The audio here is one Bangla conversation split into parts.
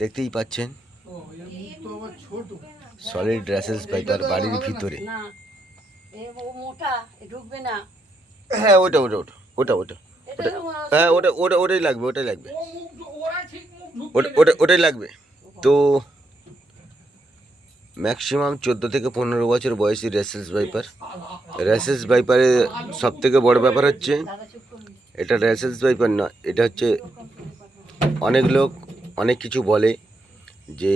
দেখতেই পাচ্ছেন সলিড রাসেলস ভাইপার বাড়ির ভিতরে। হ্যাঁ ওটা ওটা ওটা ওটা ওটা ওটা হ্যাঁ ওটা ওটা ওটাই লাগবে, ওটাই লাগবে, ওটাই লাগবে। তো ম্যাক্সিমাম 14 থেকে 15 বছর বয়সী রেসেলস ভাইপার। রেসেলস ভাইপারের সব থেকে বড় ব্যাপার হচ্ছে এটা রেসেলস ভাইপার না, এটা হচ্ছে অনেক লোক অনেক কিছু বলে যে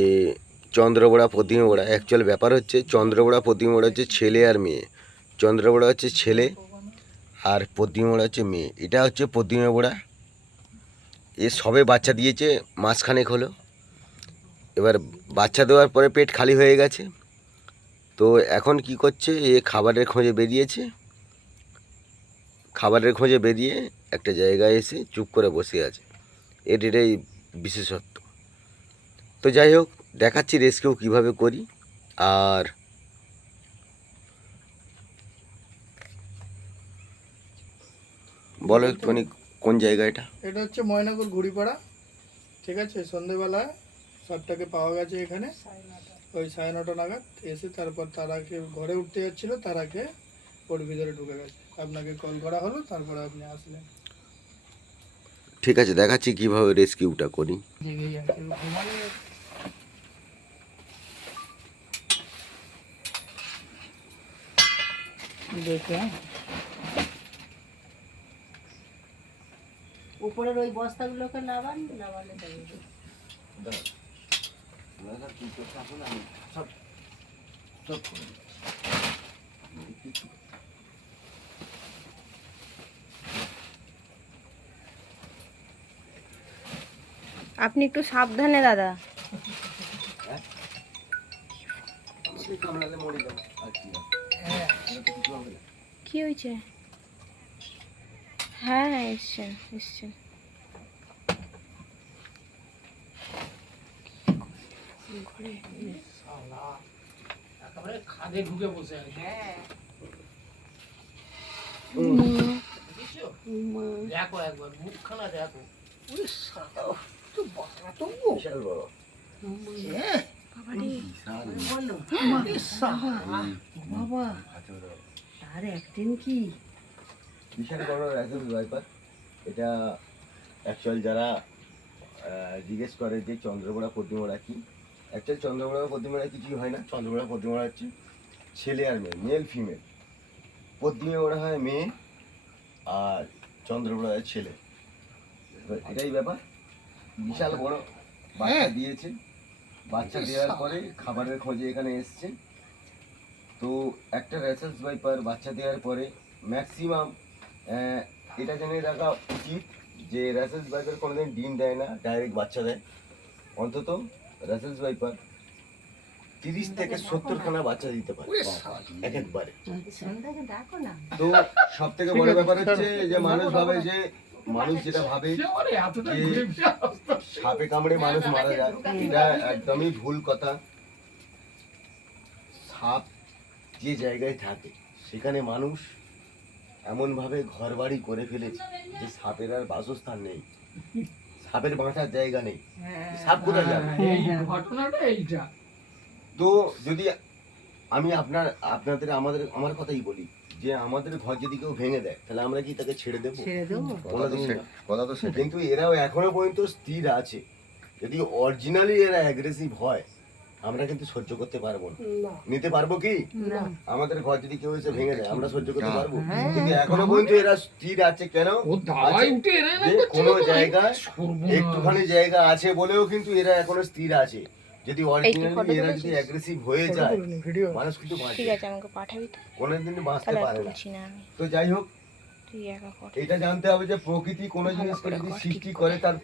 চন্দ্রবোড়া প্রতিমা অ্যাকচুয়াল ব্যাপার হচ্ছে চন্দ্রবোড়া প্রতিমা হচ্ছে ছেলে আর মেয়ে। চন্দ্রবোড়া হচ্ছে ছেলে আর প্রতিমা হচ্ছে মেয়ে। এটা হচ্ছে প্রতিমা বোড়া। এ সবে বাচ্চা দিয়েছে, মাসখানেক হলো। এবার বাচ্চা দেওয়ার পরে পেট খালি হয়ে গেছে। তো এখন কি করছে, এ খাবারের খোঁজে বেরিয়েছে। খাবারের খোঁজে বেরিয়ে একটা জায়গায় এসে চুপ করে বসে আছে। এটাই বিশেষত্ব। তো যাই হোক, দেখাচ্ছি রেস্কিউ কীভাবে করি। আর বলো একটুখানি কোন জায়গা এটা? এটা হচ্ছে ময়নাগুর ঘুড়িপাড়া, ঠিক আছে। সন্ধেবেলা সবটাকে পাওয়া গেছে এখানে ওই 9:30 নাগাদ এসে। তারপর তারাকে ঘরে উঠতে যাচ্ছিল, তারাকে ওর ভিতরে ঢুকে গেছে। আপনাকে কল করা হলো, তারপরে আপনি আসলেন। ঠিক আছে, দেখাচ্ছি কীভাবে রেস্কিউটা করি। জেগেই আছে দেখে উপরের ওই বস্তাগুলোকে নামালে আপনি একটু সাবধানে দাদা। কি হয়েছে? হ্যাঁ হ্যাঁ এসছেন এসছেন। একেবারে খাদে ঢুকে বসে আছে। হ্যাঁ দেখো একবার মুখখানা দেখো। বাবা তার অ্যাক্টিং কি বিশাল বড় রেসেলস ভাইপার। এটা অ্যাকচুয়াল যারা জিজ্ঞেস করে যে চন্দ্রবোড়া প্রতিমা কি, অ্যাকচুয়াল চন্দ্রবোড়া প্রতিমা কিছুই হয় না। চন্দ্রবোড়া প্রতিমা হচ্ছে ছেলে আর মেয়ে, মেল ফিমেল। প্রতিমা ওরা হয় মেয়ে আর চন্দ্রবোড়া হয় ছেলে। এটাই ব্যাপার। বিশাল বড় বাচ্চা দিয়েছে। বাচ্চা দেওয়ার পরে খাবারের খোঁজে এখানে এসছে। তো একটা রেসেলস ভাইপার বাচ্চা দেওয়ার পরে ম্যাক্সিমাম এটা জেনে রাখা উচিত যে রেসেলস ভাইপার কোনোদিন ডিম দেয় না, ডাইরেক্ট বাচ্চা দেয়। অন্তত রেসেলস ভাইপার 30 থেকে 70 খানা বাচ্চা দিতে পারে এক একবারে। তো সব থেকে বড় ব্যাপার হচ্ছে যে মানুষ ভাবে যে মানুষ যেটা ভাবে যে সাপে কামড়ে মানুষ মারা যায়, এটা একদমই ভুল কথা। সাপ যে জায়গায় থাকে সেখানে মানুষ এমনভাবে ঘর বাড়ি করে ফেলেছে যে সাপের আর বাসস্থান নেই, সাপের বাঁচার জায়গা নেই। সাপ কোথায় যাবে? তো যদি আমি আমার কথাই বলি যে আমাদের ঘর যদি কেউ ভেঙে দেয় তাহলে আমরা কি তাকে ছেড়ে দেবো? কথা তো সেটা। কিন্তু এরাও এখনো পর্যন্ত স্থির আছে। যদি অরিজিনালি এরা অ্যাগ্রেসিভ হয় আমরা কিন্তু সহ্য করতে পারবো না। নিতে পারবো কি? আমাদের ঘর যদি কেউ এসে ভেঙে দেয় আমরা সহ্য করতে পারবো? কিন্তু এখনো পর্যন্ত এরা স্থির আছে। কেন? কোনো জায়গায় একটুখানি জায়গা আছে বলেও কিন্তু এরা এখনো স্থির আছে। যদি অরিজিনালি এরা যদি অ্যাগ্রেসিভ হয়ে যায় মানুষ কিন্তু ঠিক আছে আমাকে পাঠাবি তো, কোনোদিন বাঁচতে পারে না। তো যাই হোক, এটা জানতে হবে যে প্রকৃতি কোনো জিনিসকে যদি সৃষ্টি করে তার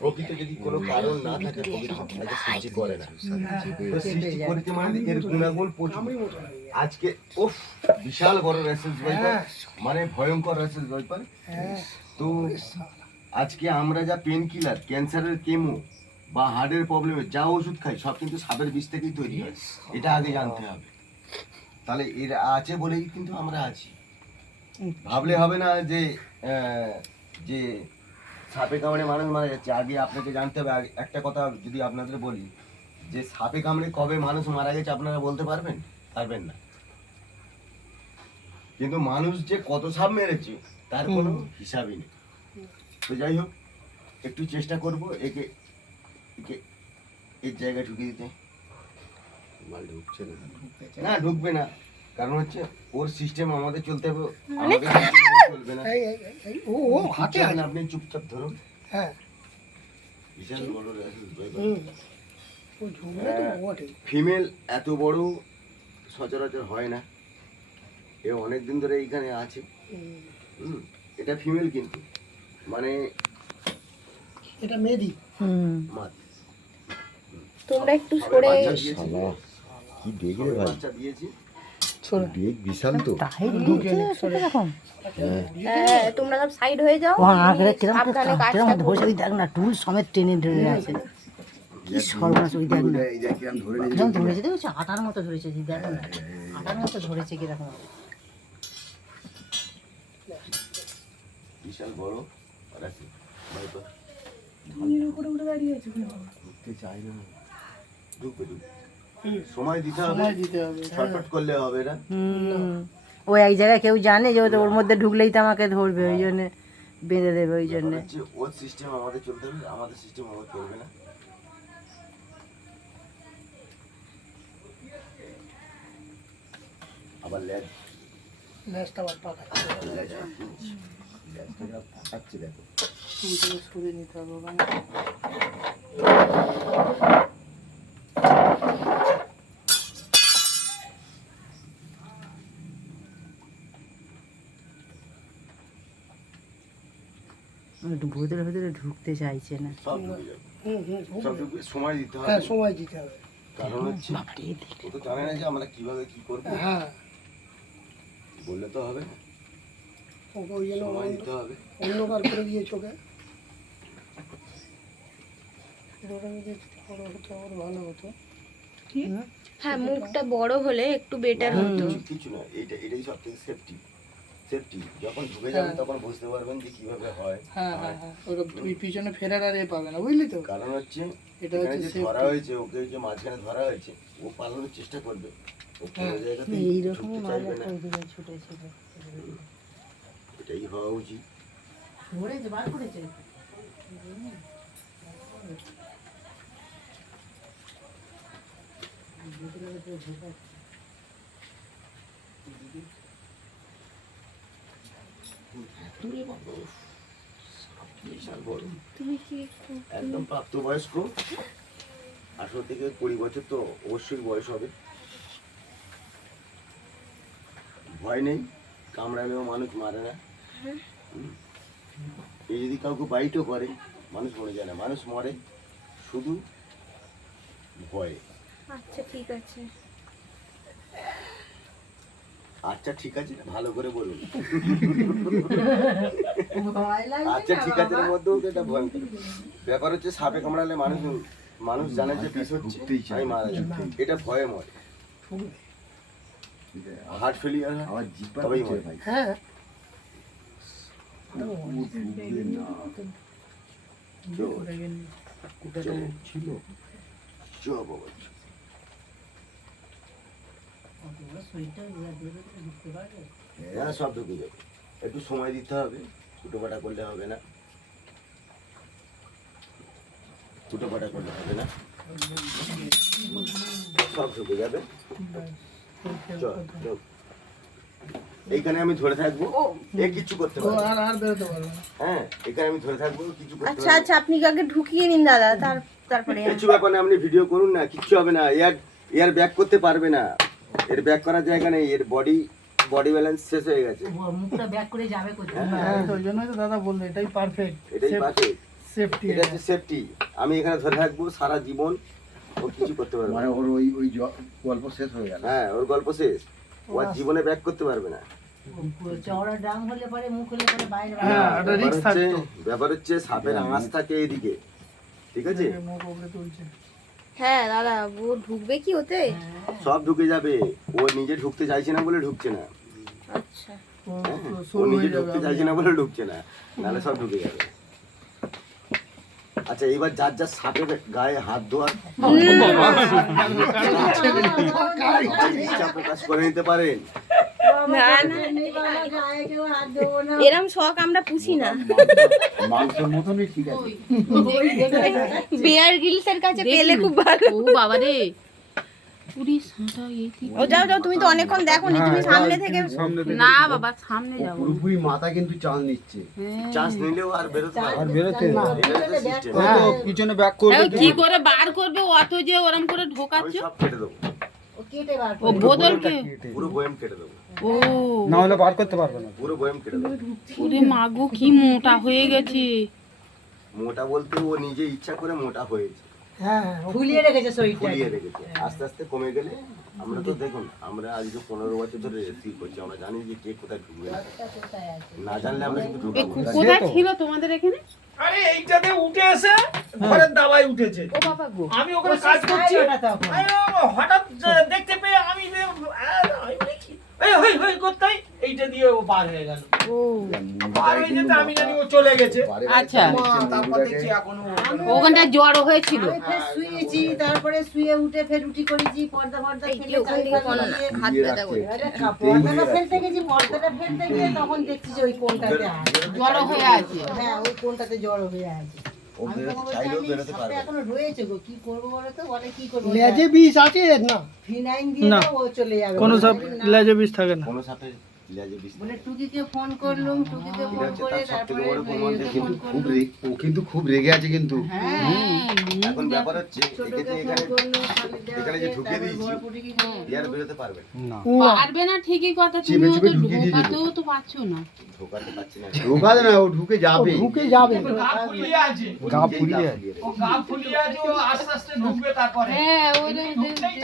প্রকৃত যদি কোনো কারণ না থাকে প্রকৃতি তাকে সৃষ্টি করে না। তো সৃষ্টি করেছে মানে এর গুণাগুণ প্রচুর। আজকে উফ বিশাল বড় রেসেলস ভাইপার, মানে ভয়ঙ্কর রেসেলস ভাইপার। তো আজকে আমরা যা পেন কিলার, ক্যান্সারের কেমো বা হার্টের প্রবলেমে যা ওষুধ খাই সব কিন্তু সাপের বিষ থেকেই তৈরি হয়। এটা আগে জানতে হবে। তাহলে এরা আছে বলেই কিন্তু আমরা আছি। ভাবলে হবে না যে যে সাপে কামড়ে মানুষ মারা যাচ্ছে। আগে আপনাকে জানতে হবে, একটা কথা যদি আপনাদের বলি, যে সাপে কামড়ে কবে মানুষ মারা গেছে আপনারা বলতে পারবেন? পারবেন না। কিন্তু মানুষ যে কত সাপ মেরেছে তার কোনো হিসাবই নেই। তো যাই হোক, একটু চেষ্টা করব একে একে এর জায়গায় ঢুকিয়ে দিতে। মাল ঢুকছে না, ঢুকবে না, কারণ হচ্ছে ওর সিস্টেম আমাদের চলতে হবে, আমাদের system চলবে না। ও হাতে না, আপনি চুপচাপ ধরুন। হ্যাঁ বিশাল বড় ও ঝুমরে তো বটে। ফিমেল এত বড় সচরাচর হয় না। এ অনেক দিন ধরে এইখানে আছে। এটা ফিমেল, কিন্তু মানে এটা মেদি। মাছ তোমরা একটু সরে কি দেখে বাচ্চা দিয়েছি, সরে দেখ বিশাল তো। হ্যাঁ, তোমরা সব সাইড হয়ে যাও। সাবধানে কাজটা করো। দেখ না টুল সমেত টেনে ধরে আছে কি সর্বনাশ ওই দেখ না এই দেখি আমি ধরে কিরকম ধরেছে দেখছো আটার মতো ধরেছে দেখ না আটার মতো ধরেছে কিরকম বিশাল বড় রাখি ভাইপা ঢুকতে চাই না, ঢুকবে ঢুকবে। সময় দিতে হবে, সময় দিতে হবে। ছটফট করলে হবে না। ওই এক জায়গায় কেউ জানে যে ওর মধ্যে ঢুকলেই তো আমাকে ধরবে ওই জন্য বেঁধে দেবে ওই জন্য হচ্ছে ওর সিস্টেম আমাদের চলতে হবে, আমাদের সিস্টেম আমাদের চলবে না। আবার ল্যাজ লেজটা আবার পাকাচ্ছে। ল্যাজটা পাকাচ্ছে, দেখো চুলটাকে সরিয়ে নিতে হবে ওখানে। একটু ভেতরে ভেতরে ঢুকতে চাইছে না সব ঢুকে যাবে, সব ঢুকবে। সময় দিতে হবে, হ্যাঁ সময় দিতে হবে। কারণ হচ্ছে ও তো জানে না যে আমরা কিভাবে কি করবো, হ্যাঁ বললে তো হবে না, ওকে ওই জন্য সময় দিতে হবে। অন্ধকার করে দিয়েছে ওকে। ওটা যদি বড় হতো আবার ভালো হতো। হ্যাঁ, মুখটা বড় হলে একটু বেটার হতো। কিছু না, এটাই সব থেকে সেফটি। যখন ঢুকে যাবেন তখন বুঝতে পারবেন যে কিভাবে হয়। হ্যাঁ হ্যাঁ হ্যাঁ ওটা পিছনে ফেরার আর এ পাবে না, বুঝলি তো। কারণ হচ্ছে এটা এখানে হচ্ছে যে ধরা হয়েছে, ওকে যে মাঝখানে ধরা হয়েছে, ও পালানোর চেষ্টা করবে, ও কোনো জায়গাতে এইরকমই ঢুকতে চাইবে না। ওইদিকে ছুটেছিল এটাই হওয়া উচিত। ধরেছে বার করেছে বিশাল বড়, তুমি কি একটু একদম প্রাপ্তবয়স্ক, 18 থেকে 20 বছর তো অবশ্যই বয়স হবে। ভয় নেই, কামড়ালেও মানুষ মারে না। এই যদি কাউকে বাইটও করে মানুষ মরে যায় না, মানুষ মরে শুধু ভয়ে। আচ্ছা ঠিক আছে। আচ্ছা ঠিক আছে, ভালো করে বলুন। ভয় লাগে আচ্ছা ঠিক আছে, এর মধ্যেও তো এটা ভয়ঙ্কর ব্যাপার হচ্ছে, সাপে কামড়ালে মানুষ জানে যে বিষ হচ্ছে, আমি মারা যাচ্ছি, এটা ভয়ে মরে। হার্ট ফেলিয়ার হয়, তবেই মরে। হ্যাঁ ছিল চো বাবা, হ্যাঁ সব ঢুকে যাবে, একটু সময় দিতে হবে, ফুটোপাটা করলে হবে না, ফুটোপাটা করলে হবে না, সব ঢুকে যাবে। চল চল, এইখানে আমি ধরে থাকবো, এ কিছু করতে ও পারবে না। আর বেরোতে পারবে না। হ্যাঁ এখানে আমি ধরে থাকবো, কিছু করতে আচ্ছা পারবে না। আচ্ছা, আপনি আগে ঢুকিয়ে নিন দাদা, তারপরে কিছু ব্যাপার না, আপনি ভিডিও করুন না, কিচ্ছু হবে না। এর ব্যাক করতে পারবে না, এর ব্যাক করার জায়গা নেই, এর বডি ব্যালেন্স শেষ হয়ে গেছে। মুখটা ব্যাক করে যাবে কোথায় হ্যাঁ তো ওই জন্যই তো দাদা বললো এটাই পারফেক্ট এটাই পাচ্ছে, সেফটি। এটা হচ্ছে সেফটি। আমি এখানে ধরে থাকবো সারা জীবন, ও কিছু করতে পারবে না। মানে ওর ওই গল্প শেষ হয়ে গেল। হ্যাঁ ওর গল্প শেষ, ও আর জীবনে ব্যাক করতে পারবে না। চওড়া ড্রাম হলে পরে মুখ হলে পরে বাইরে হ্যাঁ এটা ব্যাপার রিস্ক হচ্ছে থাকতো। ব্যাপার হচ্ছে সাপের আঁশ থাকে এইদিকে, ঠিক আছে? মুখ উপরে তুলছে। হ্যাঁ দাদা, ও ঢুকবে কি ওতে? সব ঢুকে যাবে, ও নিজে ঢুকতে চাইছে না বলে ঢুকছে না। আচ্ছা ও হ্যাঁ, ও শুরু নিজে হয়ে যাবে। ঢুকতে চাইছে না বলে ঢুকছে না, নাহলে সব ঢুকে যাবে। আচ্ছা এবার যার যার সাপের গায়ে হাত ধোয়ার ইচ্ছা প্রকাশ করে নিতে পারেন। না না এরম শখ আমরা পুষি না। মাংসের মতনই ঠিক আছে। বিয়ার গ্রিলসের কাছে পেলে খুব ভালো। ও বাবা রে পুরি সাঁটা এই ও যাও যাও, তুমি তো অনেকক্ষণ দেখোনি, তুমি সামনে থেকে। না বাবা সামনে যাবো পুরোপুরি মাথা কিন্তু চাল নিচ্ছে। চান্স নিলেও আর বেরোতে পারবে আর বেরোতে না। এটা তো সিস্টেম। ও তো পিছনে ব্যাক করবে। এই কি করে বার করবে অত যে ওরম করে আমি ঢোকাচ্ছ? সব কেটে দেবো, ও বোতল কে? পুরো বয়াম কেটে দেবো, ও না হলে বার করতে পারবে না। পুরো বয়াম কেটে দেবো। পুরে মাগো কি মোটা হয়ে গেছে। মোটা বলতে ও নিজে ইচ্ছা করে মোটা হয়েছে, ফুলিয়ে রেখেছে শরীরটা। ফুলিয়ে রেখেছে। আস্তে আস্তে কমে গেলে আমরা তো দেখুন, আমরা আজকে 15 বছর ধরে রেসিপি করছি, আমরা জানি যে কে কোথায় ঢুকবে। না জানলে আমরা কিন্তু ঢুকাবো না। কোথায় ছিল তোমাদের এখানে? আরে এইটাতে উঠে এসে ঘরের দাওয়ায় উঠেছে। ও বাবা গো আমি ওখানে কাজ করছি, হঠাৎ দেখতে পেয়ে আমি হই করতে এইটা দিয়ে ও বার হয়ে গেল। ও বার হয়ে যেতে আমি জানি ও চলে গেছে। আচ্ছা তারপর দেখছি এখনো ওখানটা জ্বর হয়েছিল। শুয়েছি, তারপরে শুয়ে উঠে ফের রুটি করেছি, পর্দা ফর্দা ফেলে ওখান থেকে কোনো না, হাত ব্যথা করে। পর্দাটা ফেলতে গেছি, পর্দাটা ফেলতে গিয়ে তখন দেখছি যে ওই কোনটাতে আছে। জ্বর হয়ে আছে। হ্যাঁ, ওই কোনটাতে জড়ো হয়ে আছে। ও বেরোতে চাইলেও বেরোতে সাপে পারবে না। এখনো রয়েছে গো, কি করবো বলো তো? বলে কি করবো? লেজে বিষ আছে না, ফিনাইন দিয়ে না। দাও, ও চলে যাবে। কোনো সব লেজে বিষ থাকে না। কোনো সাপে লেজে বিষ বলে টুকিকে ফোন করলুম, টুকিকে ফোন হচ্ছে করে তার সবথেকে তারপরে বড় প্রমাণ যে ফোন খুব করলুম। ও কিন্তু খুব রেগে আছে কিন্তু। এখন ব্যাপার হচ্ছে একে ছোটকে যে ফোন এখানে করলুম, খালি এখানে যে দেওয়াকে, ঢুকিয়ে তারপরে দিয়েছি, বড় পুটিকে ফোন এ আর বেরোতে পারবে না। না। পারবে না ঠিকই কথা, চেপে তুমিও চেপে তো ঢুকিয়ে দিয়ে ঢোকাতেও তো পারছো না। ঢোকাতে পারছি না। ঢোকাতে না, ও ঢুকে যাবে। ঢুকে যাবে। গা ফুলিয়ে আছে, গা ফুলিয়ে আছে। ও গা ফুলিয়ে আছে, ও আস্তে আস্তে ঢুকবে তারপরে। হ্যাঁ ওই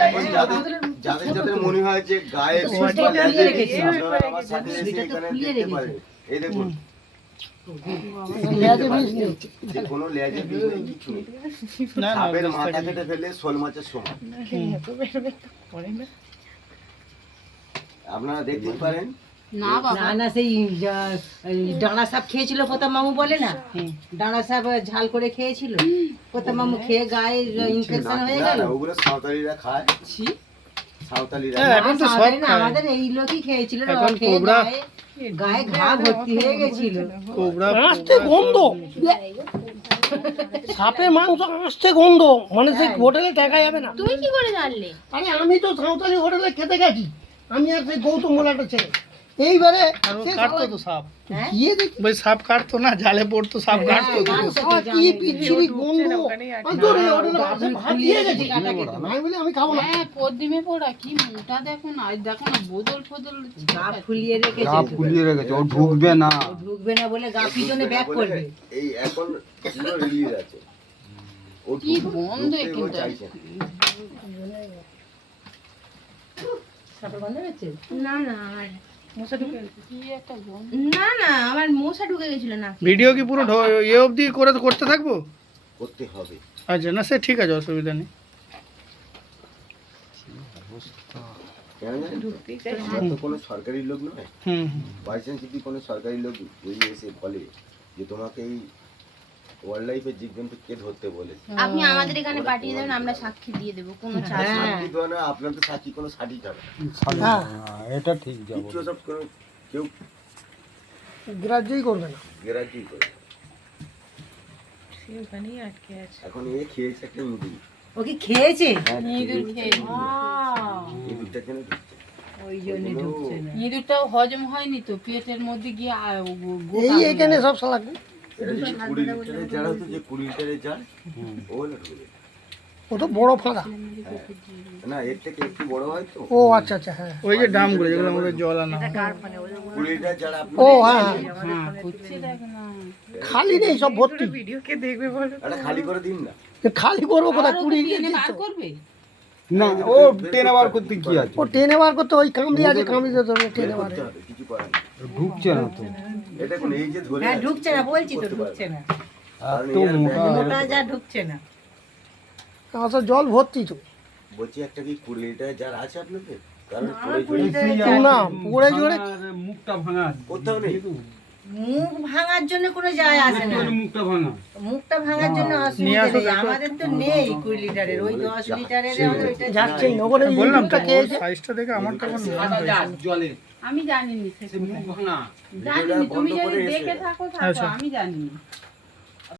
এখন যাদের যাদের মনে হয় যে গায়ে বিষ বা লেজে বিষ, আপনারা আমার সাথে এসে এখানে দেখতে পারেন। এই দেখুন, যে কোনো লেজে বিষ নেই, কিছু নেই। সাপের মাথা কেটে ফেললে শোল মাছের সমান। আপনারা দেখতেই পারেন। না বাবা না না, সেই ডাঁড়া সাপ খেয়েছিল প্রথম মামু বলে না, ডাঁড়া সাপ ঝাল করে খেয়েছিল প্রথম মামু, খেয়ে গায়ে ইনফেকশন হয়ে না, গেল। না, ওগুলো সাঁওতালিরা খায়। ছি। সাঁওতালিরা হ্যাঁ, এখন তো সব না, খায়। আমাদের এই লোকই খেয়েছিল, এখন খেয়ে কোবরা। গায়ে ঘা ভর্তি হয়ে গেছিল। কোবরা আসতে গন্ধ, সাপে মাংস আসতে গন্ধ, মানে সেই হোটেলে দেখা যাবে না। তুমি কি করে জানলে? আরে আমি তো সাঁওতালি হোটেলে খেতে গেছি, আমি আর সেই গৌতম মোলাটা ছেড়ে এইবারে কাটতো তো সাপ, গিয়ে দেখি ভাই সাপ কাটতো না, জালে পড়তো সাপ কাটতো তো। কি পিচ্ছিরি গন্ধ, আদরে হোটেলে ভাত দিয়ে গেছি, আমি বলি আমি খাবো না। হ্যাঁ পদ্মিমে পড়া কি মোটা দেখো না, আর দেখো না বোতল ফোতল গা ফুলিয়ে রেখেছে, গা ফুলিয়ে রেখেছে, ও ঢুকবে না। ঢুকবে না বলে গা পিছনে ব্যাক করবে। এই এখন পুরো রিলিজ আছে। ও কি গন্ধ ঢুকতে ও কিন্তু। চাইছে না। সাপের গন্ধ হচ্ছে? না না আমার কি একটা গন্ধ। না না আমার মশা ঢুকে গেছিল না। ভিডিও কি পুরো এ অবধি করতে থাকবো? করতে হবে। আচ্ছা না, সে ঠিক আছে, অসুবিধা নেই। কেন জানেন তো? আমরা তো কোনো সরকারি লোক নয়। হুম, বাই চান্স যদি কোনো সরকারি লোক যদি এসে বলে যে তোমাকে এই ওয়াইল্ড লাইফের জীবজন্তু কে ধরতে বলেছে, আপনি আমাদের এখানে পাঠিয়ে দেবেন, আমরা সাক্ষী দিয়ে দেবো, কোনো চাপ নেই। সাক্ষী দেওয়া না, আপনার তো সাক্ষী কোনো সাক্ষী যাবে না। হ্যাঁ, এটা ঠিক যাবো। কিচ্ছু সব কোনো কেউ গ্রাহ্যই করবে না। গ্যারান্টি করে না। এখন এ খেয়েছে একটা ইঁদুর। ও কি খেয়েছে? হ্যাঁ, ইঁদুর খেয়ে ইঁদুরটা কেন ঢুকছে? ওই জন্য ঢুকছে না। ইঁদুরটাও হজম হয়নি তো, পেটের মধ্যে গিয়ে এই এখানে সব শালা এটা যে 20 লিটারের জার হতো, যে 20 লিটারের জার, ও হলো ঢুকে। ও তো বড় ফাঁকা। না, এর থেকে একটু বড় হয় তো। ও আচ্ছা আচ্ছা, হ্যাঁ ওই যে ডামগুলো যেগুলো আমাদের জল আনা হয়। 20 লিটার জার আপনি ও হ্যাঁ, হ্যাঁ হচ্ছে দেখ না। খালি নেই, সব ভর্তি। এটা খালি করে দিন না। খালি করবো কোথায়? আর ও তো 20 টেনে বার করবে। না, ও টেনে বার করতে কি আছে? ও টেনে বার করতে, ওই কামড়ি আছে, কামড়িতে ধরে টেনে বার। করতে হবে, কিছু করার নেই। ঢুকছে না তো। এটা দেখুন, এই যে ধরে হ্যাঁ আছে, ঢুকছে না, বলছি তো করতে পারবে। ঢুকছে না। কারণ এত এর মোটা। ব্যাগে মোটা যা ঢুকছে না। আসলে জল ভর্তি তো। বলছি একটা কি 20 লিটার জার আছে আপনাদের? কারণ না, পড়ে জোরে মুখটা ভাঙা আছে। কোথাও নেই। মুখ ভাঙার জন্য কোনো যায় আসে না, মুখটা ভাঙা। মুখটা ভাঙার জন্য অসুবিধা নেই, আমাদের তো নেই 20 লিটারের, ওই 10 লিটারের আমাদের ওইটা যাচ্ছেই না ওখানে বললাম তো খেয়েছে সাইজটা দেখে আমার তো মনে হয়েছে আমি জানিনি সে মুখ ভাঙা। জানিনি, তুমি যদি দেখে থাকো থাকো, আচ্ছা। আমি জানিনি।